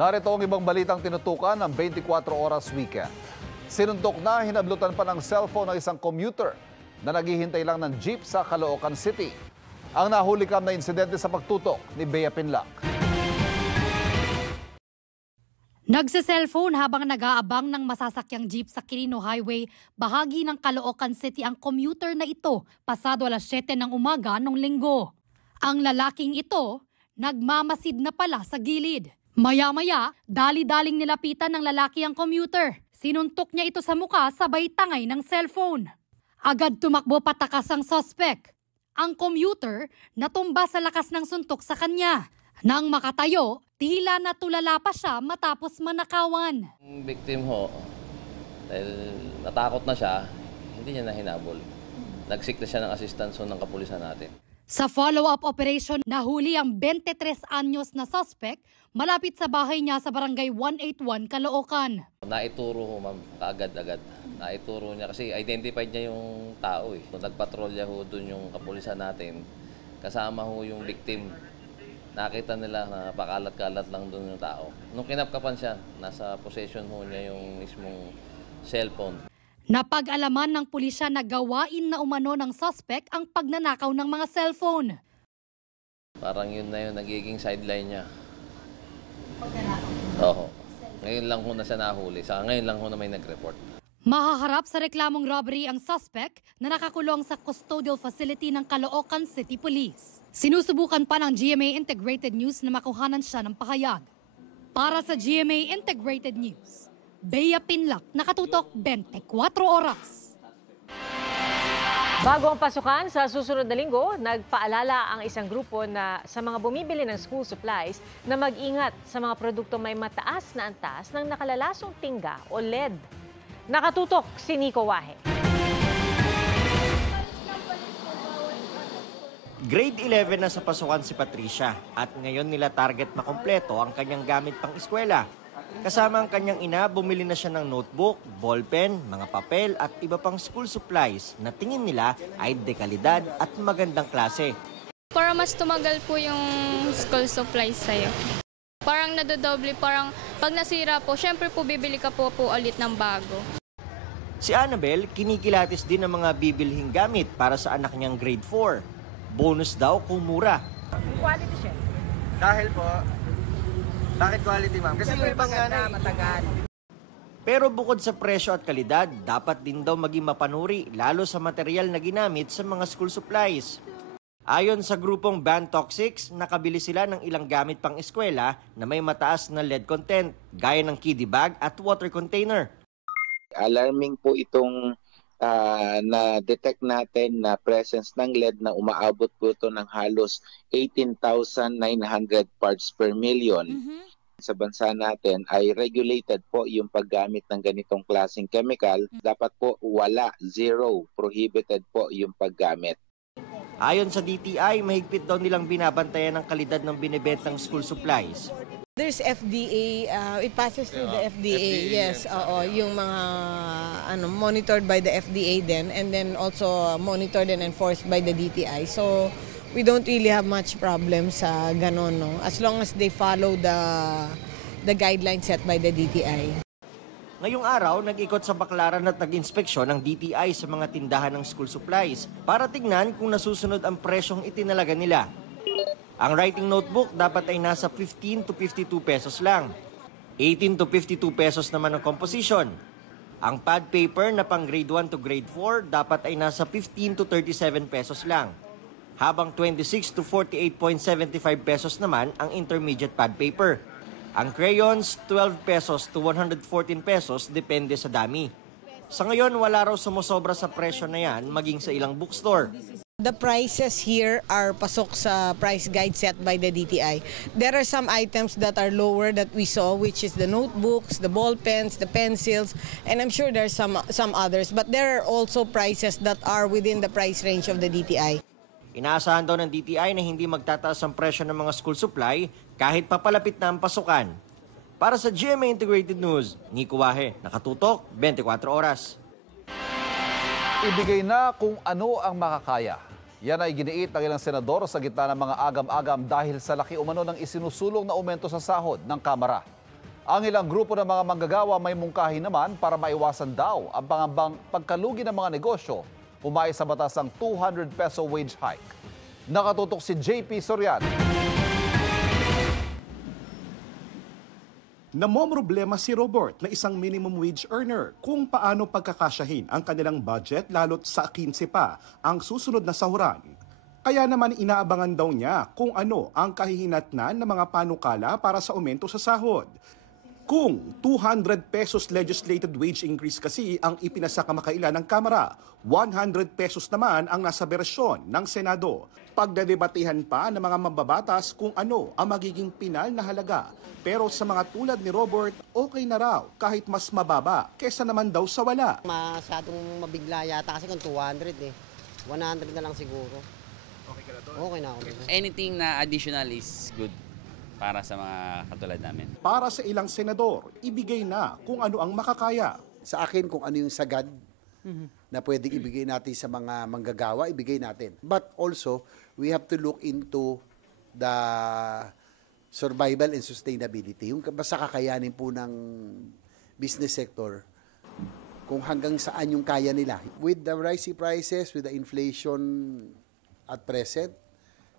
Narito ang ibang balitang tinutukan ng 24 Oras Weekend. Sinuntok na hinablutan pa ng cellphone ng isang commuter na naghihintay lang ng jeep sa Caloocan City. Ang nahulikam na insidente sa pagtutok ni Bea Pinlac. Nagse-cellphone habang nag-aabang ng masasakyang jeep sa Quirino Highway, bahagi ng Caloocan City ang commuter na ito pasado alas 7 ng umaga noong Linggo. Ang lalaking ito, nagmamasid na pala sa gilid. Maya-maya, dali-daling nilapitan ng lalaki ang commuter. Sinuntok niya ito sa muka sabay tangay ng cellphone. Agad tumakbo patakas ang suspect. Ang commuter natumba sa lakas ng suntok sa kanya. Nang makatayo, tila natulala pa siya matapos manakawan. Ang victim ho, dahil natakot na siya, hindi niya na hinabol. Nag-seek na siya ng assistance ng kapulisan natin. Sa follow-up operation, nahuli ang 23 anyos na suspect malapit sa bahay niya sa barangay 181, Caloocan. Naituro ho, ma'am, kaagad-agad. Naituro niya kasi identified niya yung tao eh. Nagpatrolya ho doon yung kapulisan natin. Kasama ho yung victim. Nakita nila na pakalat-kalat lang doon yung tao. Nung kinapkapan siya, nasa possession ho niya yung mismong cellphone. Napag-alaman ng pulisya na gawain na umano ng suspect ang pagnanakaw ng mga cellphone. Parang yun na yun, nagiging sideline niya. Oo. Ngayon lang ho na siya nahuli. Saka ngayon lang ho na may nag-report. Mahaharap sa reklamong robbery ang suspect na nakakulong sa custodial facility ng Caloocan City Police. Sinusubukan pa ng GMA Integrated News na makuhanan siya ng pahayag. Para sa GMA Integrated News, Bea Pinlac, nakatutok 24 oras. Bago ang pasukan sa susunod na linggo, nagpaalala ang isang grupo na sa mga bumibili ng school supplies na mag-ingat sa mga produkto may mataas na antas ng nakalalasong tingga o lead. Nakatutok si Nico Wahe. Grade 11 na sa pasukan si Patricia at ngayon nila target makumpleto ang kanyang gamit pang eskwela. Kasama ang kanyang ina, bumili na siya ng notebook, ballpen, mga papel at iba pang school supplies na tingin nila ay dekalidad at magandang klase. Para mas tumagal po yung school supplies sa'yo. Parang nadodoble, parang pag nasira po, syempre po bibili ka po ulit ng bago. Si Annabel, kinikilatis din ang mga bibilhing gamit para sa anak niyang grade 4. Bonus daw kung mura. Quality siya. Dahil po, bakit quality ma'am? Kasi yung ibang matagal. Pero bukod sa presyo at kalidad, dapat din daw maging mapanuri lalo sa material na ginamit sa mga school supplies. Ayon sa grupong Ban Toxics, nakabili sila ng ilang gamit pang eskwela na may mataas na lead content, gaya ng kiddie bag at water container. Alarming po itong na-detect natin na presence ng lead na umaabot po ito ng halos 18,900 parts per million. Sa bansa natin ay regulated po yung paggamit ng ganitong klaseng chemical. Dapat po wala, zero, prohibited po yung paggamit. Ayon sa DTI, mahigpit daw nilang binabantayan ang kalidad ng binibentang school supplies. There's FDA, it passes through the FDA, yes, yung mga monitored by the FDA then, and then also monitored and enforced by the DTI. So we don't really have much problem sa ganon, no? As long as they follow the guidelines set by the DTI. Ngayong araw, nag-ikot sa Baclaran at nag-inspeksyon ng DTI sa mga tindahan ng school supplies para tingnan kung nasusunod ang presyong itinalaga nila. Ang writing notebook dapat ay nasa 15 to 52 pesos lang. 18 to 52 pesos naman ang composition. Ang pad paper na pang grade 1 to grade 4 dapat ay nasa 15 to 37 pesos lang. Habang 26 to 48.75 pesos naman ang intermediate pad paper. Ang crayons, 12 pesos to 114 pesos depende sa dami. Sa ngayon, wala raw sumusobra sa presyo na yan maging sa ilang bookstore. The prices here are pasok sa price guide set by the DTI. There are some items that are lower that we saw, which is the notebooks, the ball pens, the pencils, and I'm sure there are some others. But there are also prices that are within the price range of the DTI. Inaasahan daw ng DTI na hindi magtataas ang presyo ng mga school supply kahit papalapit na ang pasukan. Para sa GMA Integrated News, Nico Wahe, nakatutok 24 oras. Ibigay na kung ano ang makakaya. Yan ay giniit ng ilang senador sa gitna ng mga agam-agam dahil sa laki umano ng isinusulong na aumento sa sahod ng Kamara. Ang ilang grupo ng mga manggagawa may mungkahi naman para maiwasan daw ang pangambang pagkalugi ng mga negosyo. Pumayag sa batas ang 200 peso wage hike. Nakatutok si JP Soriano. Namomroblema si Robert na isang minimum wage earner kung paano pagkakasyahin ang kanilang budget lalo't sa 15 pa ang susunod na sahuran. Kaya naman inaabangan daw niya kung ano ang kahihinatnan ng mga panukala para sa aumento sa sahod. Kung 200 pesos legislated wage increase kasi ang ipinasa kamakailan ng Kamara, 100 pesos naman ang nasa bersyon ng Senado. Pagdedebatehan pa ng mga mambabatas kung ano ang magiging pinal na halaga. Pero sa mga tulad ni Robert, okay na raw kahit mas mababa kesa naman daw sa wala. Masyadong mabigla yata kasi kung 200 eh. 100 na lang siguro. Okay ka na to? Okay na ako. Anything na additional is good para sa mga katulad namin. Para sa ilang senador, ibigay na kung ano ang makakaya. Sa akin kung ano yung sagad na pwedeng ibigay natin sa mga manggagawa, ibigay natin. But also, we have to look into the survival and sustainability. Yung basta kakayanin po ng business sector, kung hanggang saan yung kaya nila. With the rising prices, with the inflation at present,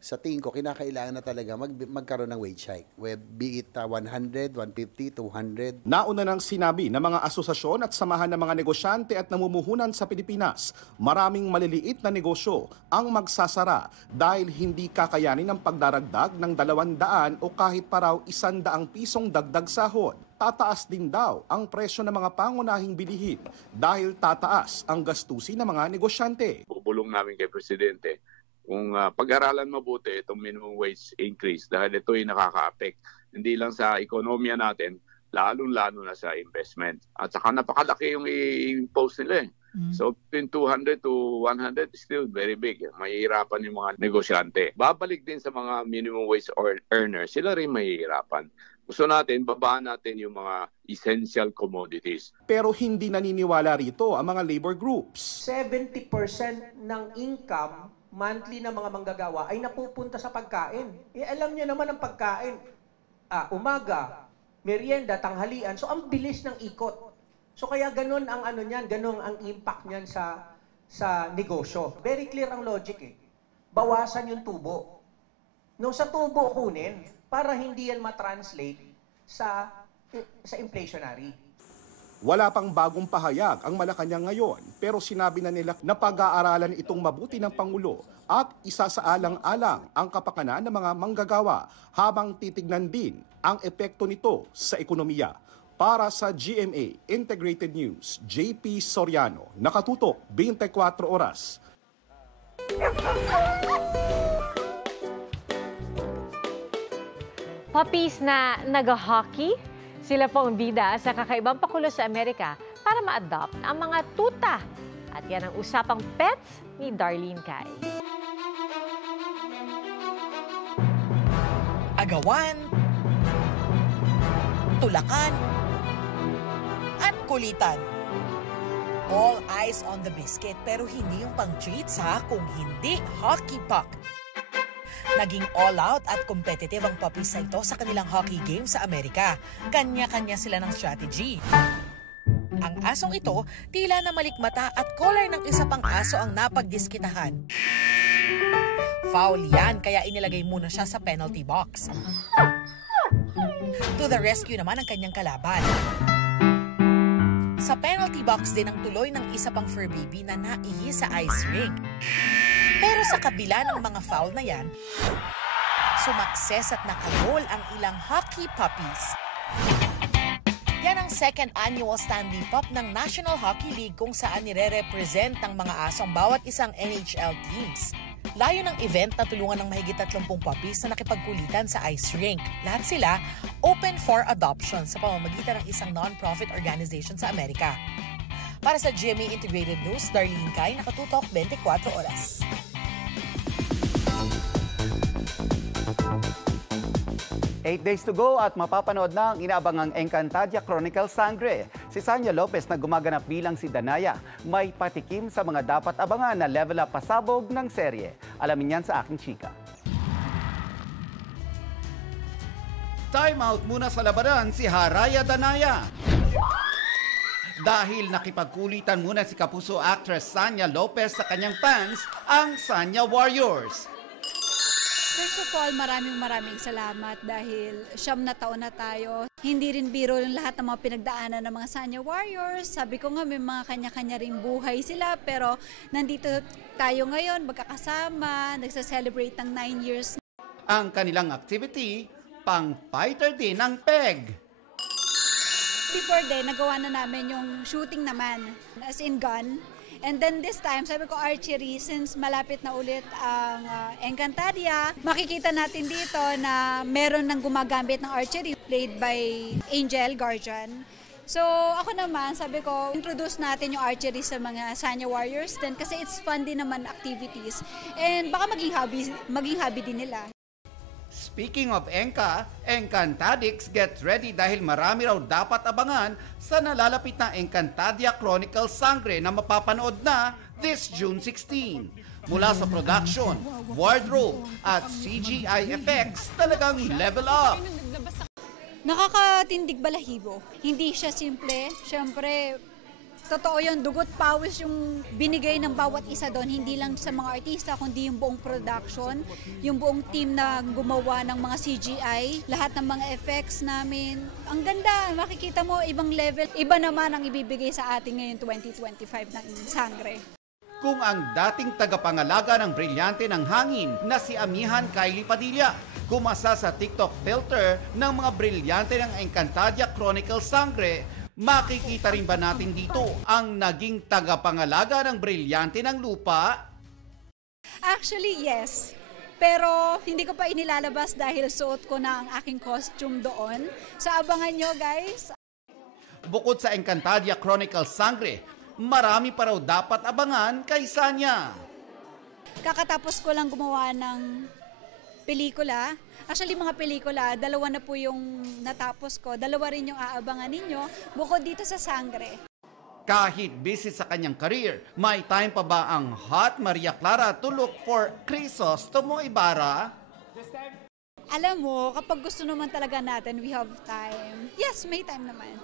sa tingin ko, kinakailangan na talaga magkaroon ng wage hike. Be it 100, 150, 200. Nauna nang sinabi ng mga asosasyon at samahan ng mga negosyante at namumuhunan sa Pilipinas, maraming maliliit na negosyo ang magsasara dahil hindi kakayanin ang pagdaragdag ng 200 o kahit paraw 100 pisong dagdag sahod. Tataas din daw ang presyo ng mga pangunahing bilihin dahil tataas ang gastusin ng mga negosyante. Bubulong namin kay Presidente kung pag-aralan mabuti itong minimum wage increase dahil ito ay nakaka-affect hindi lang sa ekonomiya natin, lalong-lalo na sa investment. At saka napakalaki yung i-impose nila eh. So between 200 to 100 is still very big. Mahihirapan yung mga negosyante. Babalik din sa mga minimum wage earners, sila rin mahihirapan. Gusto natin, babaan natin yung mga essential commodities. Pero hindi naniniwala rito ang mga labor groups. 70% ng income monthly na mga manggagawa ay napupunta sa pagkain. Alam niyo naman ang pagkain. Umaga, merienda, tanghalian. So ang bilis ng ikot. So kaya ganun ang ano niyan, ganun ang impact niyan sa negosyo. Very clear ang logic eh. Bawasan yung tubo. No, sa tubo kunin para hindi yan ma-translate sa inflationary. Wala pang bagong pahayag ang Malacanang ngayon pero sinabi na nila na pag-aaralan itong mabuti ng Pangulo at isasaalang-alang ang kapakanan ng mga manggagawa habang titignan din ang epekto nito sa ekonomiya. Para sa GMA Integrated News, JP Soriano, nakatutok 24 oras. Puppies na nag-hockey, sila po ang bida sa kakaibang pakulo sa Amerika para ma-adopt ang mga tuta. At yan ang usapang pets ni Darlene Kai. Agawan, tulakan, at kulitan. All eyes on the biscuit pero hindi yung pang-treats ha, kung hindi hockey puck. Naging all-out at competitive ang puppies na ito sa kanilang hockey game sa Amerika. Kanya-kanya sila ng strategy. Ang asong ito, tila na malikmata at collar ng isa pang aso ang napagdiskitahan. Foul yan, kaya inilagay muna siya sa penalty box. To the rescue naman ang kanyang kalaban. Sa penalty box din ang tuloy ng isa pang fur baby na naihi sa ice rink. Pero sa kabila ng mga foul na yan, sumakses at nakagol ang ilang hockey puppies. Yan ang second annual Stanley Cup ng National Hockey League kung saan nire-represent ng mga asong bawat isang NHL teams. Layo ng event na tulungan ng mahigit 30 puppies na nakipagkulitan sa ice rink. Lahat sila open for adoption sa pamamagitan ng isang non-profit organization sa Amerika. Para sa GMA Integrated News, Darlene Kai, nakatutok 24 oras. Eight days to go at mapapanood na ang inaabangang Encantadia Chronicle Sangre. Si Sanya Lopez na gumaganap bilang si Danaya, may patikim sa mga dapat abangan na level up pasabog ng serye. Alamin yan sa aking chika. Time out muna sa labanan si Haraya Danaya. Dahil nakipagkulitan muna si kapuso actress Sanya Lopez sa kanyang fans, ang Sanya Warriors. First of all, maraming salamat dahil 9 na taon na tayo. Hindi rin biro yung lahat ng mga pinagdaanan ng mga Sanya Warriors. Sabi ko nga, may mga kanya-kanya ring buhay sila, pero nandito tayo ngayon, magkakasama, nagsa-celebrate ng 9 years. Ang kanilang activity, pang-fighter din ng peg. Before din, nagawa na namin yung shooting naman, as in gun. And then this time, sabi ko archery, since malapit na ulit ang Encantadia, makikita natin dito na meron ng gumagamit ng archery, played by Angel Guardian. So ako naman, sabi ko, introduce natin yung archery sa mga Sanya Warriors din kasi it's fun din naman activities. And baka maging hobby din nila. Speaking of Enka, Encantadix get ready dahil marami raw dapat abangan sa nalalapit na Encantadia Chronicles Sangre na mapapanood na this June 16. Mula sa production, wardrobe at CGI effects, talagang level up. Nakakatindig balahibo. Hindi siya simple. Siyempre, totoo yun, dugot pawis yung binigay ng bawat isa doon, hindi lang sa mga artista, kundi yung buong production, yung buong team na gumawa ng mga CGI, lahat ng mga effects namin. Ang ganda, makikita mo, ibang level. Iba naman ang ibibigay sa atin ngayon 2025 ng Sangre. Kung ang dating tagapangalaga ng brilyante ng hangin na si Amihan Kylie Padilla, kumasa sa TikTok filter ng mga brilyante ng Encantadia Chronicles Sangre, makikita rin ba natin dito ang naging tagapangalaga ng brilyante ng lupa? Actually, yes. Pero hindi ko pa inilalabas dahil suot ko na ang aking costume doon. So abangan nyo, guys. Bukod sa Encantadia Chronicles Sangre, marami pa raw dapat abangan kay Sanya. Kakatapos ko lang gumawa ng pelikula. Actually, mga pelikula, 2 na po yung natapos ko. 2 rin yung aabangan ninyo, bukod dito sa Sangre. Kahit busy sa kanyang career, may time pa ba ang hot Maria Clara to look for Crisostomo Ibarra? Alam mo, kapag gusto naman talaga natin, we have time. Yes, may time naman.